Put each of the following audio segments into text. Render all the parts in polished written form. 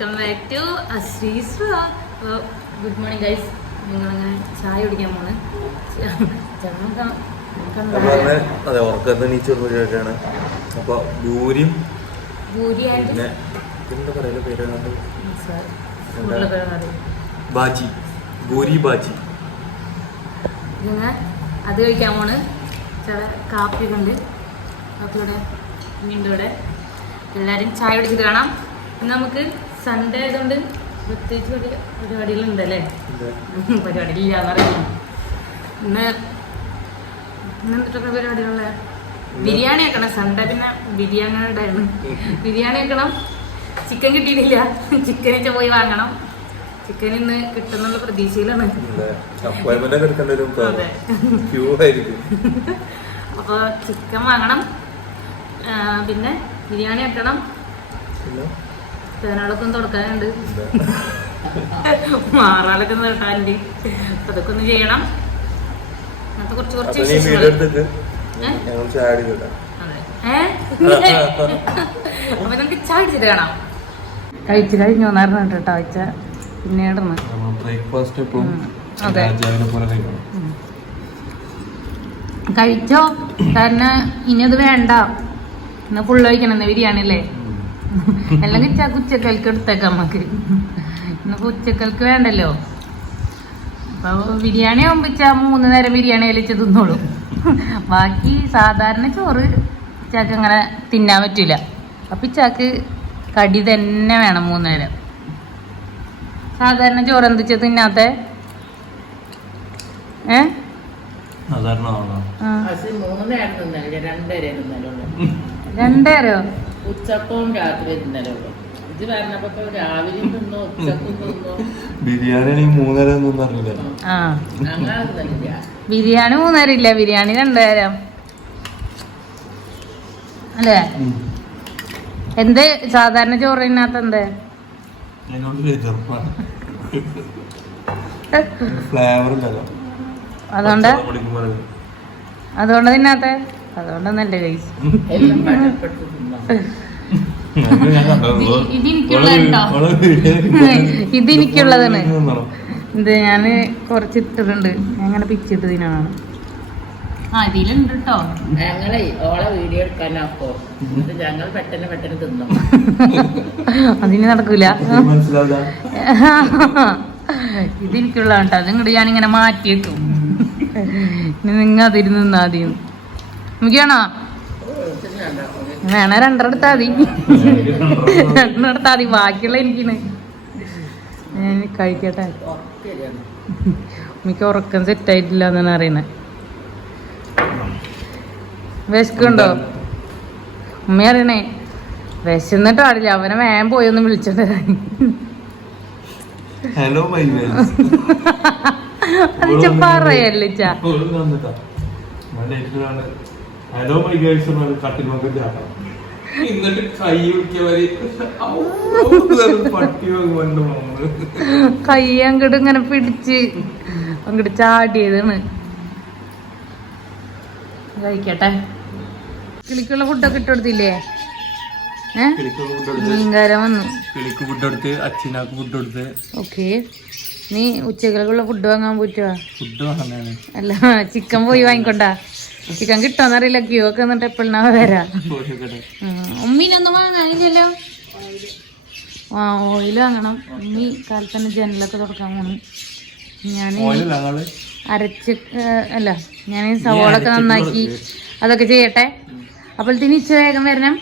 Welcome back to അശ്രീസ് vlog. Good morning guys. നിങ്ങളങ്ങനെ ചായ കുടിക്കാൻ പോണ്. അതെ, ഉറക്കത്തിന് നീച്ചാണ്. അപ്പൊ ഭൂരിയും ഭൂരിയായിട്ട് എന്താ പറയുക പേരാണ്, ബാജി, ഭൂരി ബാജി. അത് കഴിക്കാൻ പോണ്. ചില കാപ്പിയൊക്കെ ഉണ്ട്. കാപ്പിയുടെ ഇവിടെ എല്ലാവരും ചായ കുടിച്ചിട്ട് കാണാം. ഇന്ന് നമുക്ക് സൺഡേ ആയതുകൊണ്ട് പ്രത്യേകിച്ച് ഒരു പരിപാടികളുണ്ടല്ലേ? പരിപാടിയില്ല പറയുന്നു. ഇന്ന് എന്തിട്ടൊക്കെ പരിപാടികളുള്ള ബിരിയാണി വെക്കണം. സൺഡേ പിന്നെ ബിരിയാണി ഉണ്ടായിരുന്നു. ബിരിയാണി വെക്കണം. ചിക്കൻ കിട്ടിയിട്ടില്ല. ചിക്കൻ വെച്ചാൽ പോയി വാങ്ങണം. ചിക്കൻ ഇന്ന് കിട്ടുന്നുള്ള പ്രതീക്ഷയിലാണ്. അപ്പൊ ചിക്കൻ വാങ്ങണം. പിന്നെ ബിരിയാണി വെക്കണം. തേനാളൊക്കെ ഒന്ന് തുടക്കാനുണ്ട്. മാറാളൊക്കെ ഒന്ന് തൊട്ടാലുണ്ട്. അതൊക്കെ ഒന്ന് ചെയ്യണം. അങ്ങനത്തെ കുറച്ച് കുറച്ച് അപ്പൊ നമുക്ക് ചായ അടിച്ചിട്ട് കാണാം. കഴിച്ചു കഴിഞ്ഞു വന്നായിരുന്നു കേട്ടോ. കഴിച്ച പിന്നീട് അതെ കഴിച്ചോ. കാരണം ഇനി അത് വേണ്ട. ഇന്ന് ഫുള്ള് കഴിക്കണം. ഇന്ന് ബിരിയാണി അല്ലേ? അല്ലെങ്കിൽ ഉച്ചക്കൽക്ക് എടുത്തേക്കാം നമുക്ക്. ഇന്നിപ്പോ ഉച്ചക്കൽക്ക് വേണ്ടല്ലോ. അപ്പൊ ബിരിയാണി ആകുമ്പോ 3 നേരം ബിരിയാണി വലിച്ച് തിന്നോളൂ. ബാക്കി സാധാരണ ചോറ് ഇച്ചാക്ക് അങ്ങനെ തിന്നാൻ പറ്റൂല. അപ്പൊ ഇച്ചാക്ക് കടി തന്നെ വേണം 3 നേരം. സാധാരണ ചോറ് എന്തിച്ച തിന്നാത്ത? 2 നേരം ഉച്ചക്കും രാത്രി തിന്നലോ. ഇത് പറഞ്ഞപ്പോ രാവിലെ തിന്നോ ഉച്ചക്കും തിന്നോ. ബിരിയാണി 3 നേരം ഒന്നും അറിയില്ല. ബിരിയാണി 3 നേരം ഇല്ല. ബിരിയാണി 2 നേരം അല്ലേ? എന്ത് സാധാരണ ചോറിനകത്ത് എന്തേ അതുകൊണ്ട് തിന്നാത്ത? അതുകൊണ്ടൊന്നല്ലേ കഴിച്ചു. ഇതെനിക്കുള്ളതാണ്. ഇത് ഞാന് കുറച്ചിട്ടിട്ടുണ്ട്. അങ്ങനെ പിച്ചിട്ട് തിനാണ്. ഇതിലുണ്ട് കേട്ടോ. ഞങ്ങളെ ഓളെ വീഡിയോ എടുക്കാനാക്കോ. ഞങ്ങൾ പെട്ടെന്ന് തിന്നു. അതിന് നടക്കൂല. ഇതെനിക്കുള്ള കേട്ടോ. അതിങ്ങോട്ട് ഞാനിങ്ങനെ മാറ്റി വെക്കും. ഇനി നിങ്ങൾ അതിരുന്ന് നിന്നാ മതി. നമുക്കാണോ വേണ 2 എടുത്താ മതി. 2 എടുത്താ മതി. ബാക്കിയുള്ള എനിക്കാണ്. ഞാൻ കഴിക്കട്ടെ. എനിക്ക് ഉറക്കം സെറ്റായിട്ടില്ല എന്നാണ് അറിയുന്നത്. വിശക്കുണ്ടോ? ഉമ്മ അറിയണേ വിശന്നിട്ട് പാടില്ല. അവനെ വേഗം പോയി ഒന്ന് വിളിച്ചോണ്ട് പറയല്ലേ ചാ. കൈ അങ്ങോട്ട് ഇങ്ങനെ പിടിച്ച് അങ്ങോട്ട് ചാടിയതാണ്. കഴിക്കട്ടെ. കിളിക്കുള്ള ഫുഡൊക്കെ ഇട്ടുകൊടുത്തില്ലേ? മീൻകാരൻ വന്നു. ഓക്കെ. നീ ഉച്ചക്കുള്ള ഫുഡ് വാങ്ങാൻ പോയിട്ടുവാ? അല്ല, ചിക്കൻ പോയി വാങ്ങിക്കൊണ്ടാ. ചിക്കൻ കിട്ടോന്നറിയില്ല. ക്യൂ ഒക്കെ എന്നിട്ട് എപ്പോഴാ വരാ. ഉമ്മീനൊന്നും വാങ്ങാനില്ലല്ലോ. ഓയിൽ വാങ്ങണം. ഉമ്മി കാലത്ത് തന്നെ ജനലൊക്കെ തുറക്കാൻ പോണം. ഞാൻ അരച്ച് അല്ല, ഞാൻ സവോളൊക്കെ നന്നാക്കി അതൊക്കെ ചെയ്യട്ടെ. അപ്പോഴത്തേന് ഇച്ച വേഗം വരണം.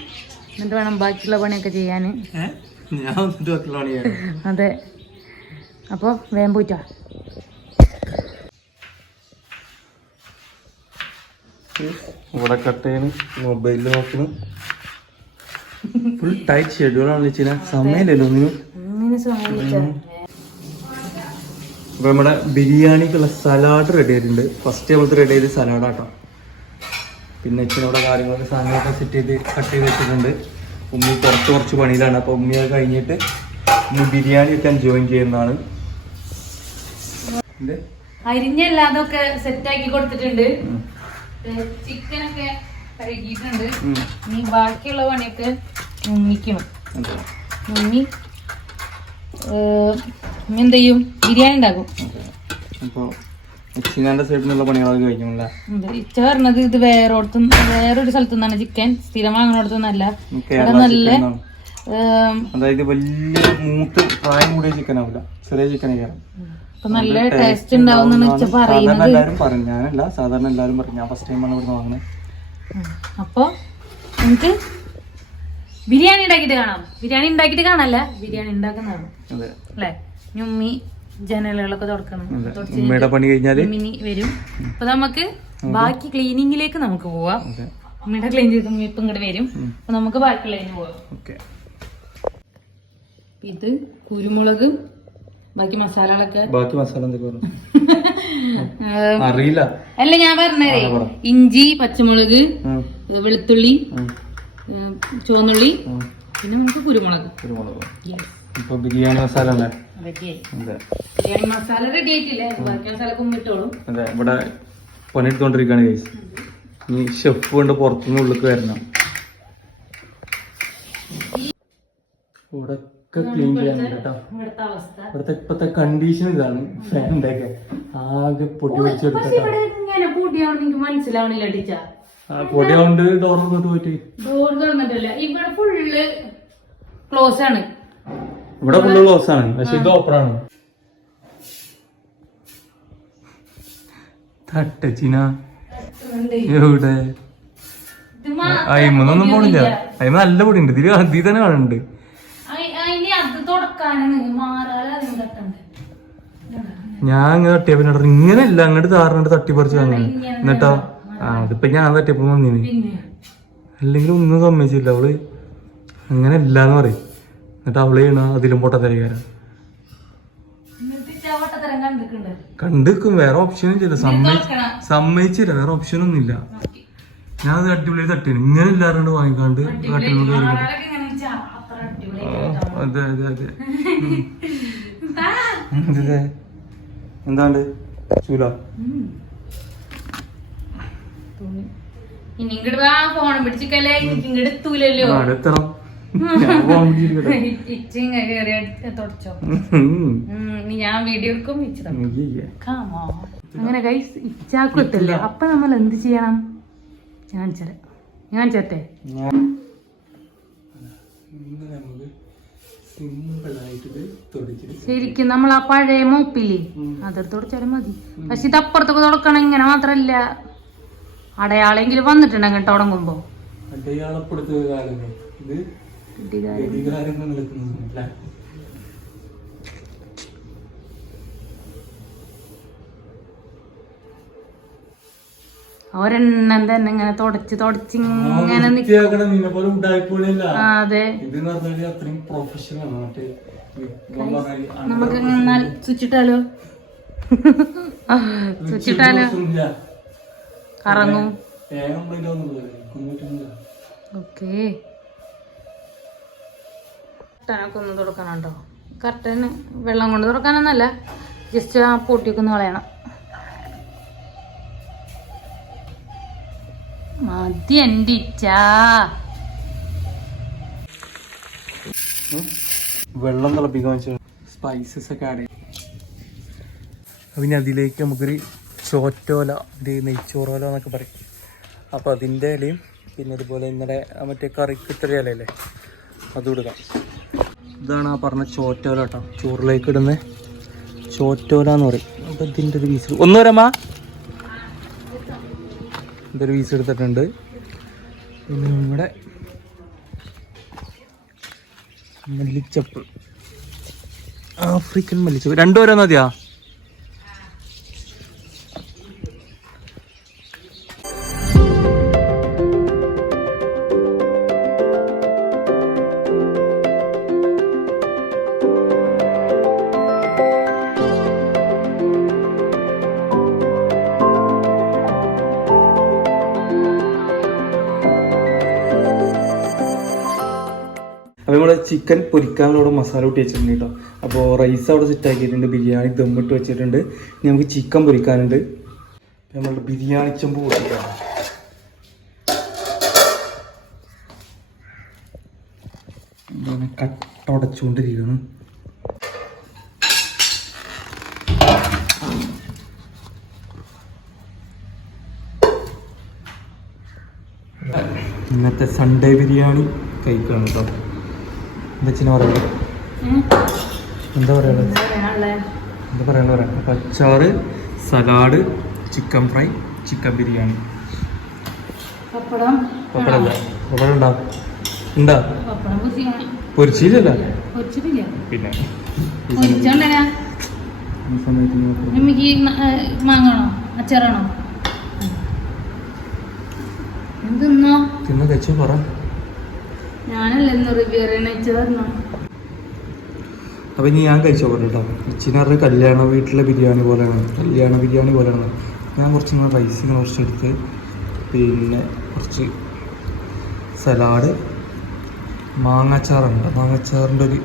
എന്നിട്ട് വേണം ബാക്കിയുള്ള പണിയൊക്കെ ചെയ്യാൻ. അതെ. അപ്പോൾ വേഗം പോയിട്ടാ. ഇവിടെ കട്ടേന് മൊബൈലിൽ നോക്കുന്നു. ഫുൾ ടൈറ്റ് ഷെഡ്യൂളാണ് വെച്ചാൽ സമയമില്ലല്ലോ ഒന്നിനും. അപ്പൊ നമ്മുടെ ബിരിയാണിക്കുള്ള സലാഡ് റെഡി ആയിട്ടുണ്ട്. ഫസ്റ്റ് നമ്മളത് റെഡി ചെയ്ത് സലാഡാട്ടോ. പിന്നെ ഇച്ചിനോടെ കാര്യങ്ങളൊക്കെ സാധനങ്ങളൊക്കെ സെറ്റ് ചെയ്ത് കട്ട് ചെയ്ത് വെച്ചിട്ടുണ്ട്. ഉമ്മി കുറച്ച് പണിയിലാണ്. അപ്പൊ ഉമ്മി അത് കഴിഞ്ഞിട്ട് ഉമ്മി ബിരിയാണി വെക്കാൻ ജോയിൻ ചെയ്യുന്നതാണ്. അരിഞ്ഞല്ലാതൊക്കെ സെറ്റാക്കി കൊടുത്തിട്ടുണ്ട്. ചിക്കനൊക്കെ കഴുകിയിട്ടുണ്ട്. ഇനി ബാക്കിയുള്ള പണിയൊക്കെ ഉമ്മിക്കണം. ഉമ്മി എന്ത് ചെയ്യും, ബിരിയാണി ഉണ്ടാക്കും. അപ്പോൾ ചിക്കൻ്റെ സൈഡിൽ നിന്നുള്ള പണികളൊക്കെ കഴിഞ്ഞല്ലേ? ഇച്ച പറഞ്ഞത് ഇത് വേറൊരു സ്ഥലത്തു നിന്നാണ് ചിക്കൻ, സ്ഥിരം വാങ്ങണോടത്തൊന്നല്ല. ഇവിടെ നല്ല അതായത് വലിയ മൂത്ത് പ്രായം കൂടിയ ചിക്കൻ ആവില്ല, ചെറിയ ചിക്കൻ അപ്പൊ നല്ല ടേസ്റ്റ് ഉണ്ടാവും പറയുന്നത്. എല്ലാവരും പറയും, ഞാനല്ല സാധാരണ എല്ലാവരും പറയും. ഞാൻ ഫസ്റ്റ് ടൈമാണ് ഇവിടുന്ന് വാങ്ങുന്നത്. അപ്പൊ നമുക്ക് ബിരിയാണി ഉണ്ടാക്കിട്ട് കാണാം. ബിരിയാണി ഉണ്ടാക്കിട്ട് കാണാല്ല, ബിരിയാണി ഉണ്ടാക്കുന്നതാണ് അല്ലേ. ഉമ്മി ജനലുകളൊക്കെ തുറക്കണം, പണി കഴിഞ്ഞാല് മിനി വരും. അപ്പൊ നമുക്ക് ബാക്കി ക്ലീനിങ്ങിലേക്ക് നമുക്ക് പോവാം. ഉമ്മയുടെ ക്ലീൻ ചെയ്ത് ഉമ്മ ഇപ്പം ഇങ്ങോട്ട് വരും. അപ്പൊ നമുക്ക് ബാക്കിയുള്ളതിന് പോവാം. ഇത് കുരുമുളക്, ബാക്കി മസാലകളൊക്കെ അറിയില്ല അല്ല ഞാൻ പറഞ്ഞേ. ഇഞ്ചി, പച്ചമുളക്, വെളുത്തുള്ളി, ചുവന്നുള്ളി, പിന്നെ നമുക്ക് കുരുമുളക്. ബിരിയാണി മസാല ബിരിയാണി മസാല റെഡി ആയിട്ടില്ല, ബാക്കി മസാല കുമ്പിട്ടോളൂ. അതെ, ഇവിടെ പണിയെടുത്തോണ്ടിരിക്കുകയാണ് ഗൈസ്. ഇനി ഷെഫ് കൊണ്ട് പുറത്തുനിന്ന് ഉള്ളിലേക്ക് വരണം. ഇവിടെ ക്ലീൻ ചെയ്യാനുണ്ട് കേട്ടോ. ഇവിടുത്തെ ഇപ്പത്തെ കണ്ടീഷൻ ഇതാണ്. ഫാനിന്റെ ഒക്കെ ആകെ പൊടി വെച്ചെടുത്തിട്ട് മനസ്സിലാവണില്ല ടീച്ച. പൊടി കൊണ്ട് ഡോർ പോയിട്ട് ഡോർ തുറന്നിട്ടില്ല. ഇവിടെ ഫുള്ള് ക്ലോസ് ആണ്. ഇവിടെ ഫുള്ള് ക്ലോസ് ആണ്, പക്ഷെ ഇത് ഓപ്പൺ ആണ്. തട്ടച്ചിന എവിടെ അയിമൊന്നും പോണില്ല. അയിമ നല്ല പൊടി ഉണ്ട്. ഇതിൽ അതി തന്നെ കാണുന്നുണ്ട്. ഞാൻ ഇങ്ങനെ തട്ടിയപ്പോ ഇങ്ങനെയല്ല, അങ്ങോട്ട് താറിനോട്ട് തട്ടിപ്പറിച്ച് വാങ്ങി. എന്നിട്ടോ അതിപ്പോ ഞാൻ തട്ടിയപ്പോ വന്നീന്. അല്ലെങ്കിൽ ഒന്നും സമ്മതിച്ചില്ല അവള്. അങ്ങനെ ഇല്ലാന്ന് പറയും. എന്നിട്ട് അവള് ചെയ്യണ അതിലും പൊട്ടത്തരകാരൻ കണ്ടിരിക്കും. വേറെ ഓപ്ഷനും ചെയ്യില്ല, സമ്മതിച്ചില്ല. വേറെ ഓപ്ഷനൊന്നും ഇല്ല. ഞാൻ അത് അടിപൊളി തട്ടിയാണ്. ഇങ്ങനെ ഇല്ലാണ്ട് വാങ്ങിക്കാണ്ട് കട്ടിലൂടെ. അതെ അതെ അതെ. എന്താണ്ട് ചൂല ഫോൺ പിടിച്ചിക്കല്ലേ ഇങ്ങോട്ട് എത്തൂലല്ലോ. എത്തണം. ഞാൻ വീഡിയോ എടുക്കും. അങ്ങനെ ഗൈസ് ഇച്ചാക്കും എത്തില്ല. അപ്പൊ നമ്മൾ എന്ത് ചെയ്യണം? ഞാൻ ചേട്ടെ ശരിക്കും നമ്മൾ ആ പഴയ മോപ്പില്ലേ അതെടുത്ത് തുടച്ചാലും മതി. പക്ഷെ ഇത് അപ്പുറത്തൊക്കെ തുടക്കണം. ഇങ്ങനെ മാത്രല്ല, അടയാളെങ്കിലും വന്നിട്ടുണ്ടെങ്കിൽ തുടങ്ങുമ്പോ ഒരെണ്ണം തന്നെ ഇങ്ങനെ തുടച്ച് ഇങ്ങനെ അതെ. നമുക്ക് സ്വിച്ചിട്ടാലോ? സ്വിച്ചിട്ടാലോ കറങ്ങും. ഓക്കെ, കർട്ടനൊക്കെ ഒന്ന് തുടക്കാനുണ്ടോ? കർട്ടന് വെള്ളം കൊണ്ട് തുടക്കാനൊന്നല്ല, ജസ്റ്റ് ആ പൊട്ടിയൊക്കെ ഒന്ന് കളയണം. മതി എൻ്റെ ഇച്ചാ. വെള്ളം തിളപ്പിക്കാൻ സ്പൈസസ് ഒക്കെ ആഡ് ചെയ്യും. പിന്നെ അതിലേക്ക് നമുക്കൊരു ചോറ്റോല, ഇത് നെയ്ച്ചോറോല എന്നൊക്കെ പറയും. അപ്പോൾ അതിൻ്റെ ഇലയും പിന്നെ അതുപോലെ ഇന്നലെ മറ്റേ കറിക്കിട്ടൊരു ഇലയല്ലേ അതും ഇടുക. ഇതാണ് ആ പറഞ്ഞ ചോറ്റോല കേട്ടോ, ചോറിലേക്ക് ഇടുന്ന ചോറ്റോല എന്ന് പറയും. അപ്പോൾ ഇതിൻ്റെ ഒരു പീസ് ഒന്ന് വരാമാ, ഇതൊരു പീസ് എടുത്തിട്ടുണ്ട്. പിന്നെ ഇവിടെ മല്ലിച്ചപ്പ്, ആഫ്രിക്കൻ മല്ലിച്ചപ്പ് രണ്ടുപേരും മതിയാ. അപ്പോൾ നമ്മൾ ചിക്കൻ പൊരിക്കാനുള്ള മസാല കൂട്ടി വെച്ചിട്ടുണ്ട് കേട്ടോ. അപ്പോൾ റൈസ് അവിടെ സെറ്റ് ആക്കിയിട്ടുണ്ട്, ബിരിയാണി ദമ്മിട്ട് വെച്ചിട്ടുണ്ട്. ഇനി നമുക്ക് ചിക്കൻ പൊരിക്കാനുണ്ട്. നമ്മളുടെ ബിരിയാണി ചെമ്പ് പൊട്ടിക്കാം. കട്ട ഉടച്ചുകൊണ്ടിരിക്കുകയാണ്. ഇന്നത്തെ സൺഡേ ബിരിയാണി കഴിക്കണം കേട്ടോ. എന്താ പറയുക, എന്താ പറയുക, എന്താ പറയാനുള്ള പറയാം. അപ്പം അച്ചാറ്, salad, chicken fry, chicken biryani. Pappadam പപ്പടമല്ല, പപ്പടം ഉണ്ടാവും. ഉണ്ടാ പപ്പടം പൊരിച്ചില്ലല്ലോ പൊരിച്ചിട്ടില്ല. പിന്നെ പൊരിച്ചോണ്ടരാ ഈ സമയത്ത് മമ്മിക്ക് മാങ്ങാണോ അച്ചാറാണോ എന്തിന്നോ തിന്ന കഴിച്ചു പറ. ഞാനല്ല ഇന്ന് റിവ്യൂ അറിയണോ. അപ്പം ഇനി ഞാൻ കഴിച്ചോ കേട്ടോ. ഇച്ചിനാറ് കല്യാണ വീട്ടിലെ ബിരിയാണി പോലെയാണ്, കല്യാണ ബിരിയാണി പോലെയാണ്. ഞാൻ കുറച്ച് ഇങ്ങനെ റൈസ് ഇങ്ങനെ കുറച്ചെടുത്ത്, പിന്നെ കുറച്ച് സലാഡ്, മാങ്ങാച്ചാറുണ്ട്, മാങ്ങാച്ചാറിൻ്റെ ഒരു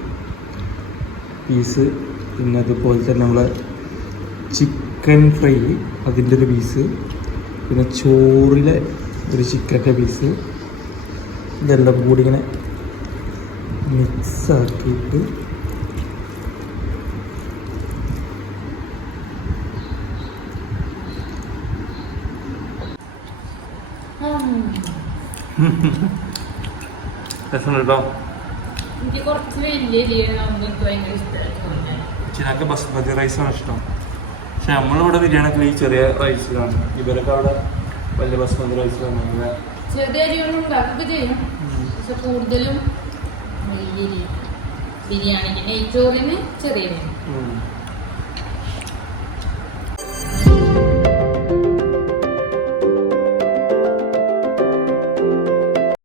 പീസ്, പിന്നെ അതുപോലെ തന്നെ നമ്മളെ ചിക്കൻ ഫ്രൈ അതിൻ്റെ ഒരു പീസ്, പിന്നെ ചോറിലെ ഒരു ചിക്കൻ്റെ പീസ്, ഇതെല്ലാം കൂടി ഇങ്ങനെ മിക്സാക്കിയിട്ട് രസം കേട്ടോ. എനിക്ക് കുറച്ച് വലിയ നമുക്ക് ഭയങ്കര ഇഷ്ടമായി. ചിലക്ക് ബസ്മതി റൈസാണ് ഇഷ്ടം. പക്ഷെ നമ്മളിവിടെ ബിരിയാണിക്ക് ഈ ചെറിയ റൈസിലാണ്, ഇവരൊക്കെ അവിടെ വലിയ ബസ്മതി റൈസിലാണ്. ചെറിയ അരിയൊന്നും ഉണ്ടാക്കുക ചെയ്യും, പക്ഷെ കൂടുതലും വലിയ ബിരിയാണിക്ക് നെയ്ച്ചോറിന് ചെറിയ